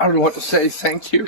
I don't know what to say. Thank you.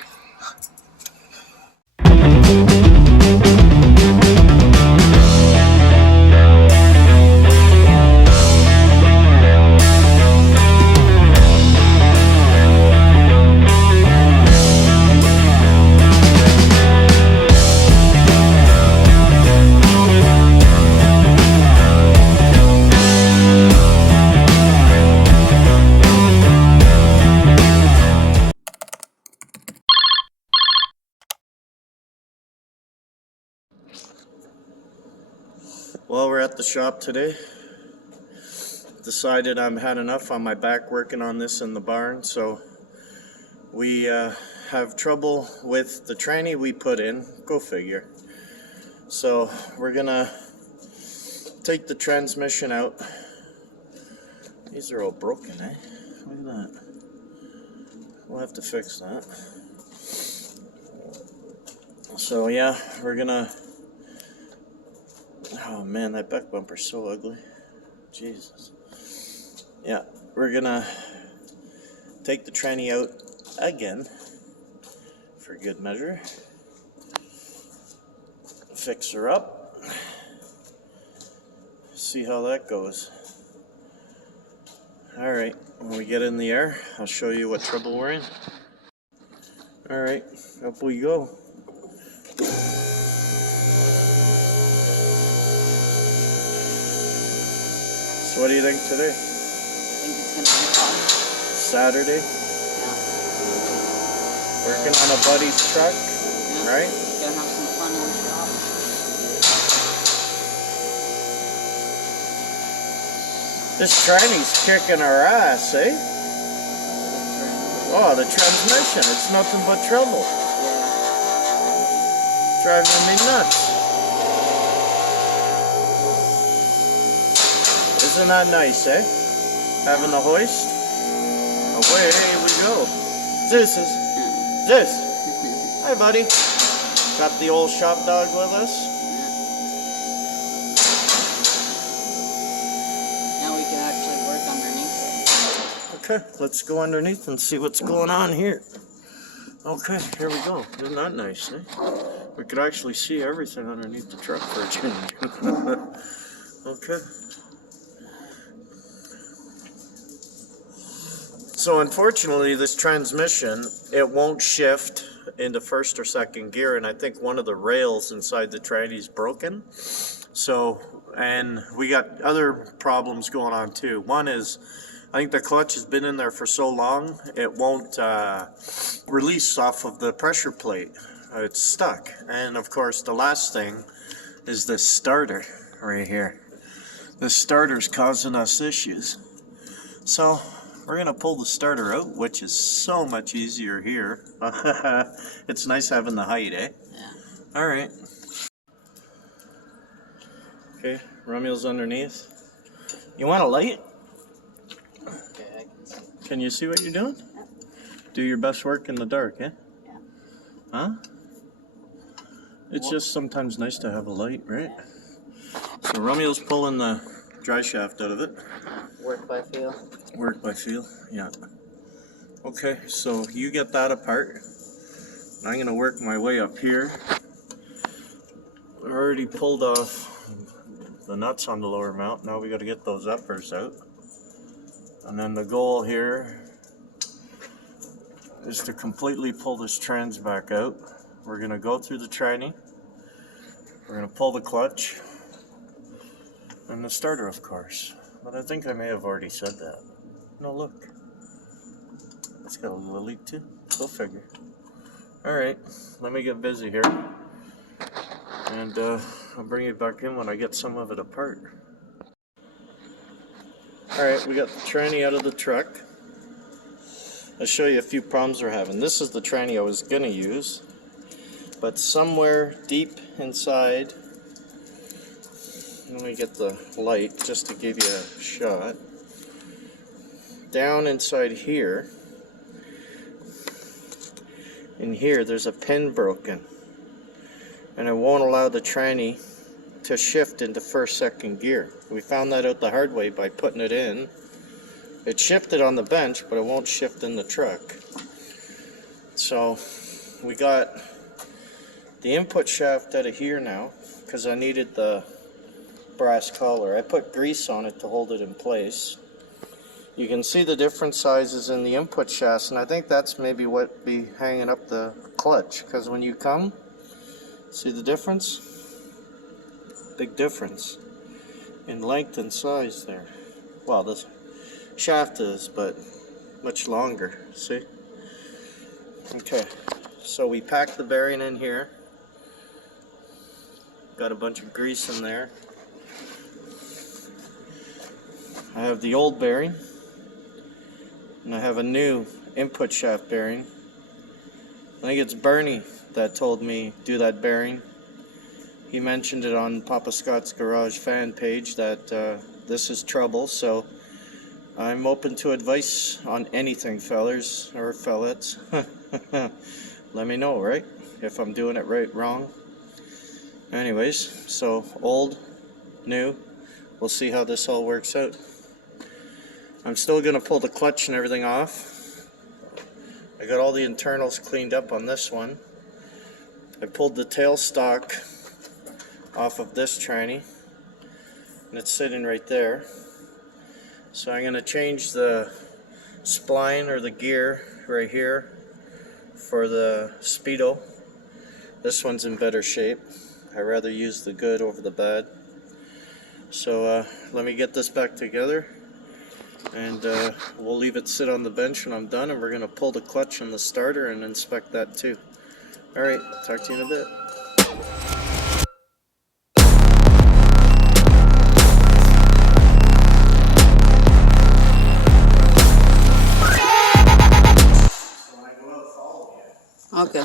Well, we're at the shop today. Decided I've had enough on my back working on this in the barn, so we have trouble with the tranny we put in. Go figure. So we're gonna take the transmission out. These are all broken, eh? Look at that. We'll have to fix that. So yeah, we're gonna... Oh man, that back bumper's so ugly. Jesus. Yeah, we're gonna take the tranny out again for good measure. Fix her up. See how that goes. Alright, when we get in the air, I'll show you what trouble we're in. Alright, up we go. So what do you think today? I think it's going to be fun. Saturday? Yeah. Working on a buddy's truck, Yeah. right? Gonna have some fun in the shop. This tranny's kicking our ass, eh? Oh, the transmission, it's nothing but trouble. Yeah. Driving me nuts. Isn't that nice, eh? Having the hoist. Away we go. Zeus. Hi, buddy. Got the old shop dog with us. Now we can actually work underneath it. Okay, let's go underneath and see what's going on here. Okay, here we go. Isn't that nice, eh? We could actually see everything underneath the truck for a change. Okay. So unfortunately, this transmission, it won't shift into first or second gear, and I think one of the rails inside the tranny is broken. So, and we got other problems going on too. One is, I think the clutch has been in there for so long, it won't release off of the pressure plate. It's stuck. And of course, the last thing is this starter right here. This starter's causing us issues. So, we're going to pull the starter out, which is so much easier here. It's nice having the height, eh? Yeah. Alright. Okay, Romeo's underneath. You want a light? Okay, I can see. Can you see what you're doing? Yeah. Do your best work in the dark, eh? Yeah. Huh? It's just sometimes nice to have a light, right? So Romeo's pulling the dry shaft out of it. Work by feel. Work by feel, yeah. Okay, so you get that apart. I'm going to work my way up here. I already pulled off the nuts on the lower mount. Now we got to get those uppers out. And then the goal here is to completely pull this trans back out. We're going to go through the tranny. We're going to pull the clutch. And the starter, of course. But I think I may have already said that. No, look. It's got a little leak too. Go figure. Alright, let me get busy here. And I'll bring it back in when I get some of it apart. Alright, we got the tranny out of the truck. I'll show you a few problems we're having. This is the tranny I was going to use. But somewhere deep inside, let me get the light just to give you a shot. Down inside here, in here there's a pin broken, and it won't allow the tranny to shift into first, second gear. We found that out the hard way by putting it in. It shifted on the bench, but it won't shift in the truck. So we got the input shaft out of here now because I needed the brass collar. I put grease on it to hold it in place. You can see the different sizes in the input shafts, and I think that's maybe what be hanging up the clutch, because when you come, see the difference? Big difference in length and size there. Well, this shaft is, but much longer, see? Okay, so we packed the bearing in here. Got a bunch of grease in there. I have the old bearing, and I have a new input shaft bearing. I think it's Bernie that told me do that bearing. He mentioned it on Papa Scott's Garage fan page that this is trouble, so I'm open to advice on anything, fellers or fellettes. Let me know, right? If I'm doing it right, wrong. Anyways, so old, new, we'll see how this all works out. I'm still going to pull the clutch and everything off. I got all the internals cleaned up on this one. I pulled the tailstock off of this tranny, and it's sitting right there. So I'm going to change the spline or the gear right here for the Speedo. This one's in better shape. I'd rather use the good over the bad. So let me get this back together, and we'll leave it sit on the bench when I'm done, and we're going to pull the clutch and the starter and inspect that too. Alright, talk to you in a bit. Okay.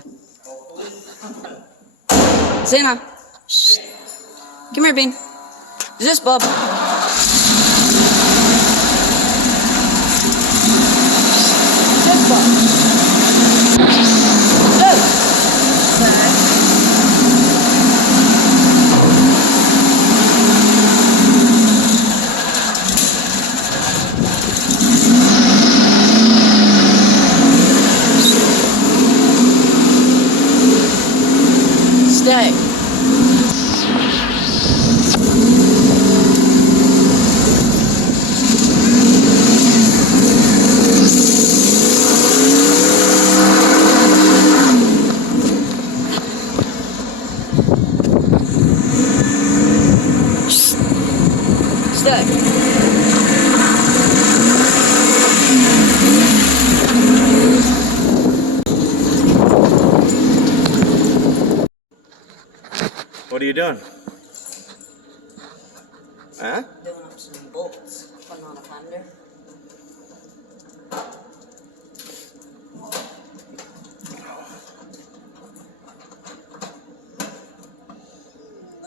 Zena. Shh. Come here, Bean. Is this Bub? This Bub. Stay. Stay. What are you doing? Huh? Doing up some bolts, putting on a fender.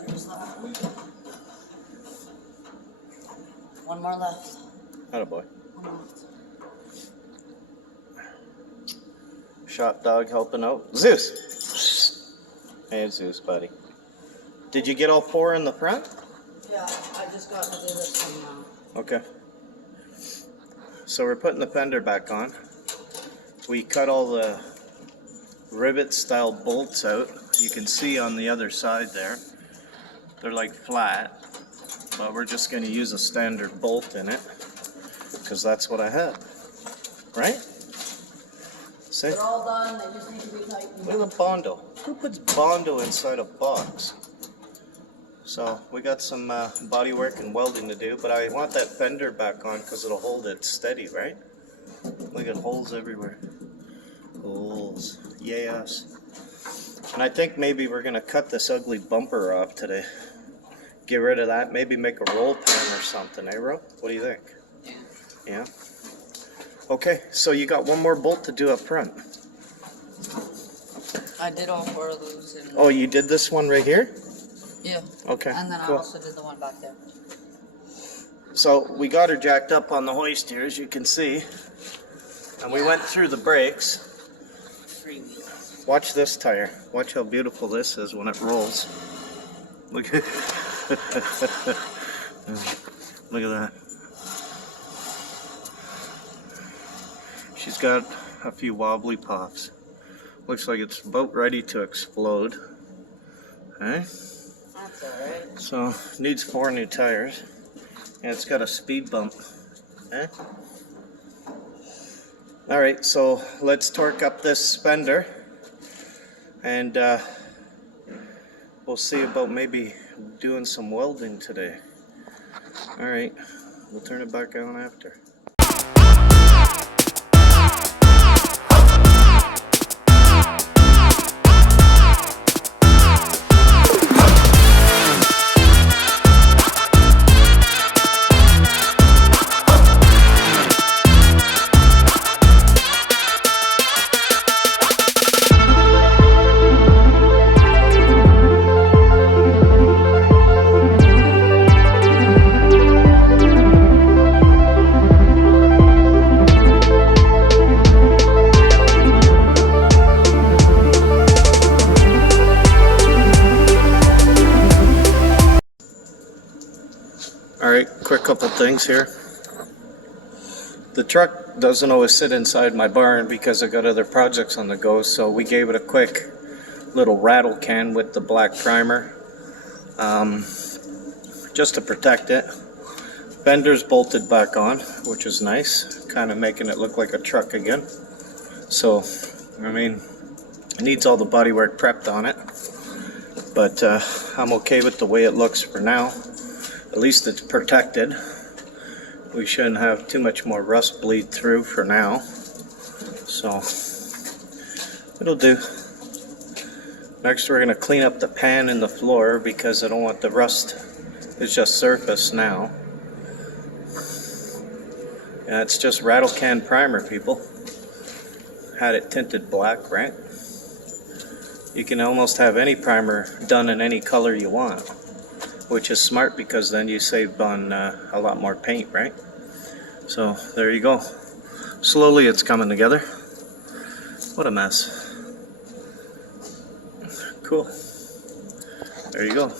There's that one. One more left. Attaboy. One more left. Shop dog helping out. Zeus! Hey, Zeus, buddy. Did you get all four in the front? Yeah, I just got to do this one now. Okay. So we're putting the fender back on. We cut all the rivet style bolts out. You can see on the other side there. They're like flat, but we're just going to use a standard bolt in it because that's what I have. Right? See? They're all done, they just need to be tightened. Look at the Bondo. Who puts Bondo inside a box? So we got some body work and welding to do, but I want that fender back on because it'll hold it steady, right? Look at holes everywhere. Holes. Yes. And I think maybe we're going to cut this ugly bumper off today. Get rid of that. Maybe make a roll pan or something, eh, Ro? What do you think? Yeah. Yeah? Okay, so you got one more bolt to do up front. I did all four of those. And Oh, you did this one right here? yeah. Okay, And then cool. I also did the one back there. So we got her jacked up on the hoist here, as you can see. And we went through the brakes. Free wheels. Watch this tire. Watch how beautiful this is when it rolls. Look at Look at that. She's got a few wobbly pops. Looks like it's about ready to explode. Okay. That's alright. So, needs 4 new tires. And it's got a speed bump. Okay. Alright, so let's torque up this suspender. And we'll see about maybe doing some welding today. Alright, we'll turn it back on after. Alright, quick couple things here. The truck doesn't always sit inside my barn because I got other projects on the go, so we gave it a quick little rattle can with the black primer, just to protect it. Fender's bolted back on, which is nice, kind of making it look like a truck again. So, I mean, it needs all the bodywork prepped on it, but I'm okay with the way it looks for now. At least it's protected. We shouldn't have too much more rust bleed through for now. So, it'll do. Next we're going to clean up the pan and the floor because I don't want the rust. It's just surface now. Yeah, it's just rattle can primer, people. Had it tinted black, right? You can almost have any primer done in any color you want, which is smart because then you save on a lot more paint, right? So there you go. Slowly it's coming together. What a mess. Cool. There you go.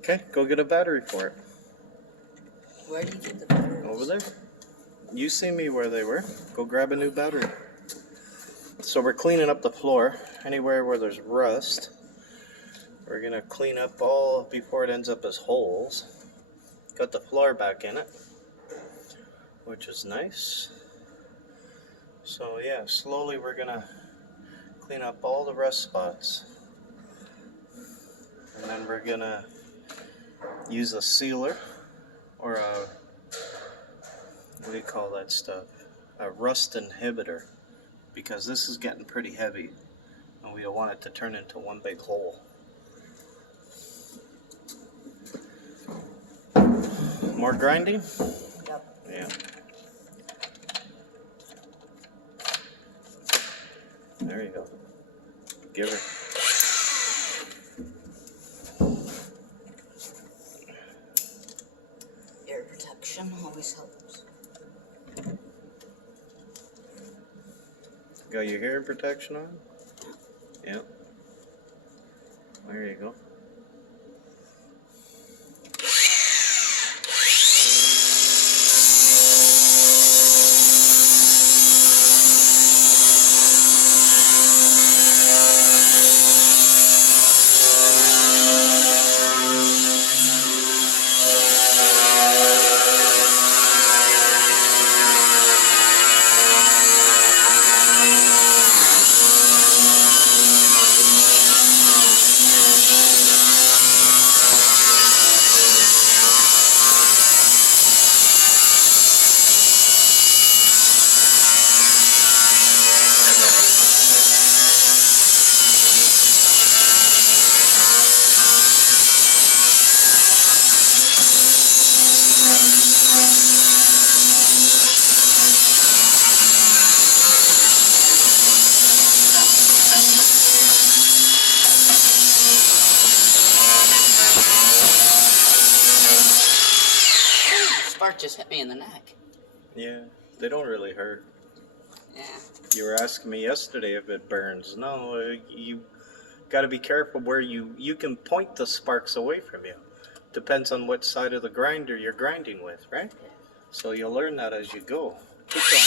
Okay, go get a battery for it. Where do you get the batteries? Over there. You see me where they were. Go grab a new battery. So we're cleaning up the floor. Anywhere where there's rust, we're going to clean up all before it ends up as holes. Got the floor back in it, which is nice. So yeah, slowly we're going to clean up all the rust spots. And then we're going to use a sealer or a, what do you call that stuff? A rust inhibitor, because this is getting pretty heavy and we don't want it to turn into one big hole. More grinding? Yep. Yeah. There you go. Give her. Air protection always helps. Got your hearing protection on? Yeah. There you go. spark just hit me in the neck. Yeah, they don't really hurt. Yeah. You were asking me yesterday if it burns. No, you got to be careful where you can point the sparks away from you. Depends on what side of the grinder you're grinding with, right? So you'll learn that as you go. Keep going.